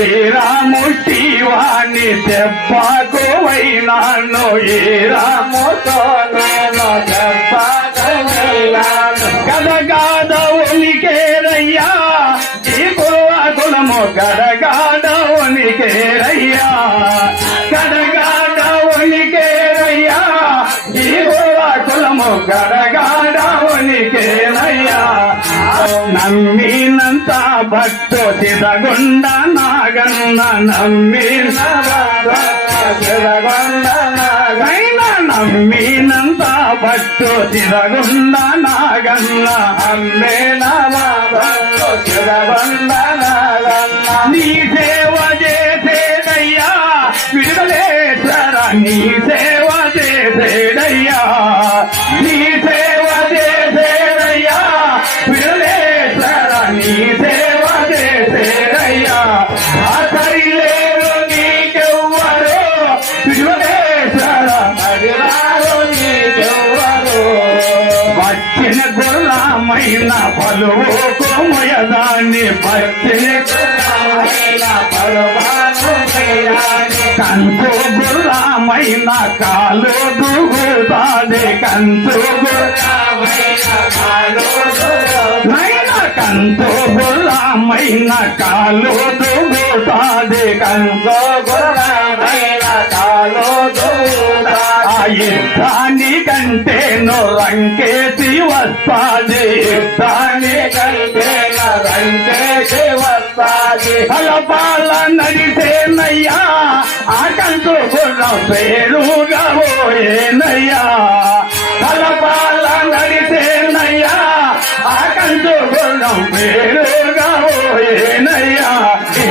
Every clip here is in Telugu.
ఏరా ముట్టి వాణ్ణి దెబ్బకు వైనాను ఏరా గడగాడ ఒలికేరయ్యా ఈ కులవ కులము గడగాడ ఒలికేరయ్యా గడగాడ ఒలికేరయ్యా ఈ కులవ కులము గడగాడ నమ్మినంత భక్తు తిరగొండ నాగన్న నమ్మిన అయినా నమ్మినంత భక్తు తిరగొండ నాగన్న అమ్మేన నీ సేవ చేసేదయ్యా విడుదలేశ్వర నీ సేవ చేసేదయ్యా నీ సేవ చేసేదయ్యా విడుదలేశ్వర వచ్చిన గుర్రమైన పలువు కోమయదాన్ని కంచు గుర్రమైన కాలు దుగుతాది కంచు గుర్రమైన కంచు గుర్రమైన కాలు దుగుతాది కంచు గుర్రమైన ఆ దాని కంటేను రంకేసి వస్తాది యుద్ధాన్ని కంటేను రంకేసి వస్తాది ఫలపాల నడిసేనయ్యా ఆ కంటు పేరుగా పోయేనయ్యా ఫలపాల నడిసేనయ్యా ఆ కంటు పేరుగా పోయేనయ్యా ఈ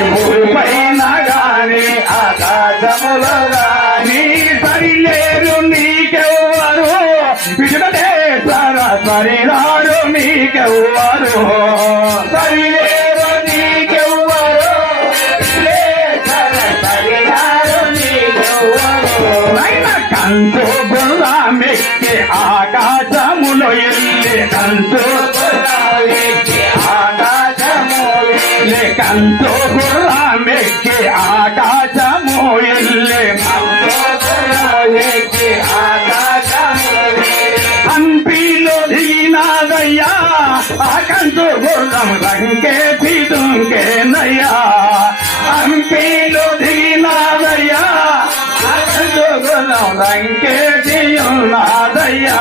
లేరు నీకెవ్వరు? విడుదలే సర సరిరాడు నీకెవ్వరు? సరిలేరు నీకెవ్వరు? విడుదలే సర నీకెవ్వరు? నైన కంచు మెక్కి ఆకాశములో ఎల్లి కంచు గుర్రమెక్కి ఆకాశములో ఎల్లి మెక్కి ఆ దిగినాదయ్యా ఆ కంచు గుర్రం రంకే దుంకేనయ్యా హంపీలో దిగినాదయ్యా ఆ గుర్రం రంకే ఉన్నాదయ్యా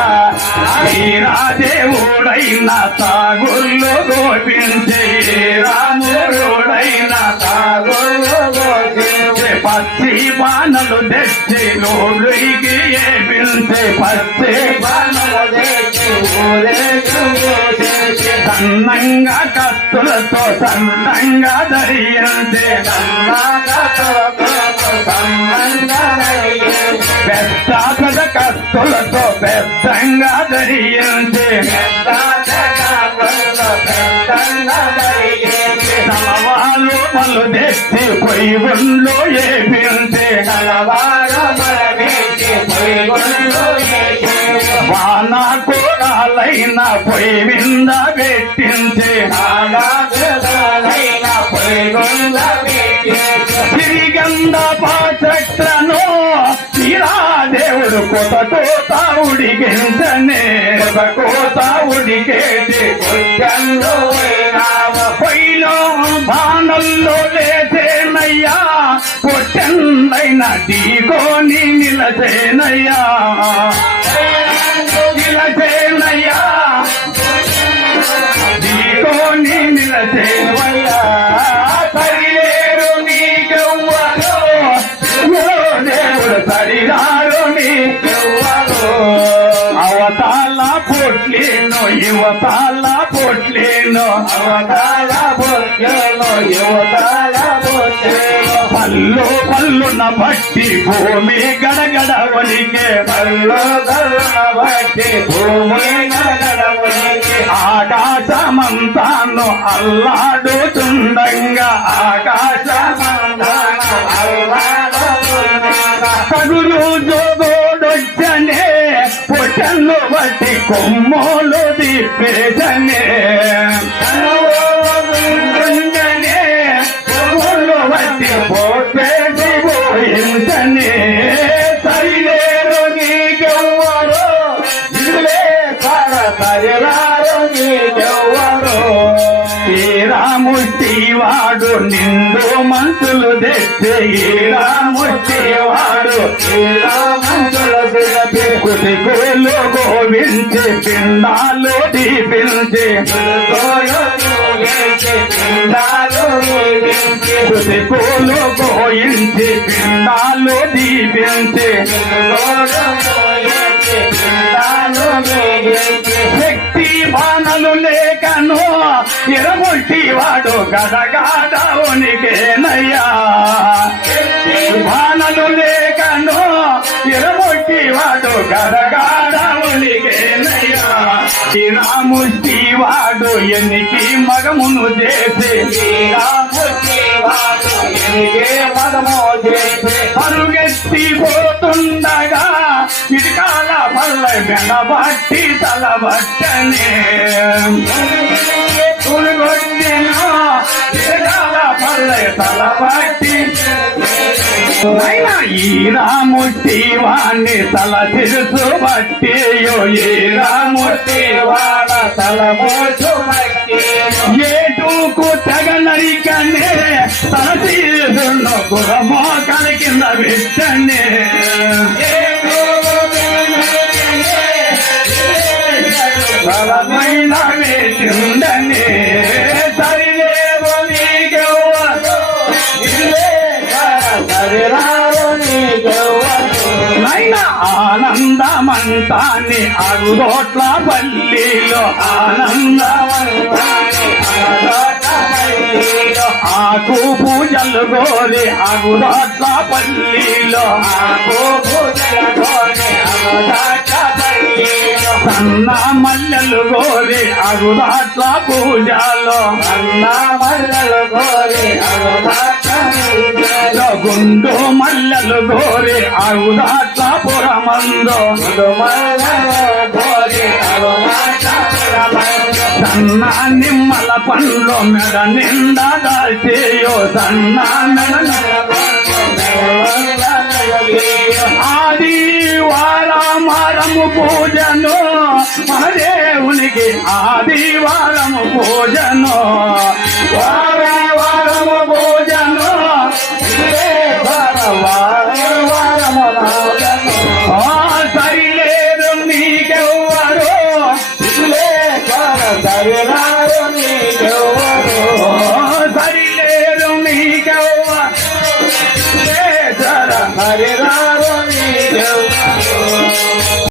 వీరాదేవుడైన తాగుళ్ళు గోపించే రాముడైన తాగుళ్ళు గోపించే. పచ్చి బాణలు తెచ్చి నోళ్ళకి ఏపించే పచ్చి సన్నంగా కత్తులతో సన్నంగా ధరించే పెద్ద కత్తులతో పెద్దంగా ధరించే పెద్ద పలు తెచ్చి పొయ్యి గుండ్లు ఏపించే వాన కూడాలైన పొయ్యి వింద పెట్టించే. తిరిగంద పాచక్రను దేవుడు కొత కోత ఉడిగించనే కొత కోత ఉడికేటి కొట్టంలో పొయ్యిలో బాణల్లో లేచేనయ్యా కొట్టందైన ఢీకోని నిలచేనయ్యా. అవతాల పొట్లేను యువతాల పొట్లేను అవతాల పొట్లేను యువతాల పొట్లేను పల్లు పల్లున బట్టి భూమి గడగడ వలికే పల్లు గల్లున బట్టి భూమి గడగడ వలికే ఆకాశమంతాను అల్లాడుతుండంగా ఆకాశమంతాను అల్లాడుతుండగా. కగురు కొమ్మోలు దిప్పేదనే ముట్టివాడు నిండు మంతులు తెచ్చే ఇలా ముట్టివాడు ఇలా మంతులు కుతికులు గోవించి పిండాలు దీపించి కుతికులు గోయించి పిండాలు దీపించి శక్తి బాణలు లేకను ఇరగొట్టి వాడు గదగాడవునికేనయ్యా బాణలు లేకను ఇరగొట్టి వాడు గదగాడవునికేనయ్యా శ్రీరాముష్టి వాడు ఎనికి మగమును చేసి శ్రీరాముష్టి వాడు ఎనికే మగము చేసి పరుగెత్తి పోతుండగా ఇటుకాల పల్ల బెడబట్టి తలబట్టనే తుడిగొట్టెను ఇటుకాల పల్ల తలబట్టి అయినా ఈ రాముట్టి వాణ్ణి తల తెలుసు బట్టేయో ఈ రాముట్టి వాడ తల మోచు ఏటూకు తెగ నరికనే తల తీసున్న గురమో కల కింద పెట్టనే బలమైన వేసిండనే ఆనందమంతాన్ని అరుదోట్ల పల్లిలో ఆనందమంతాన్ని ఆకు పూజలు గోరి అగుదోట్ల పల్లిలో ఆకు పూజలు గోరి అగుదోట్ల పల్లిలో సన్న మల్లెలు గోరి అగుదాట్ల పూజలో సన్న మల్లెలు గోరి అగుదాట్ల గుండు మల్లెలు గోరి అగుదాట్ల సన్న నిమ్మల పండ్లు మెడ నిండా దాల్చేయో సన్న మెడ ఆది వారము పూజను మహదేవునికి ఆది వారము పూజను. వార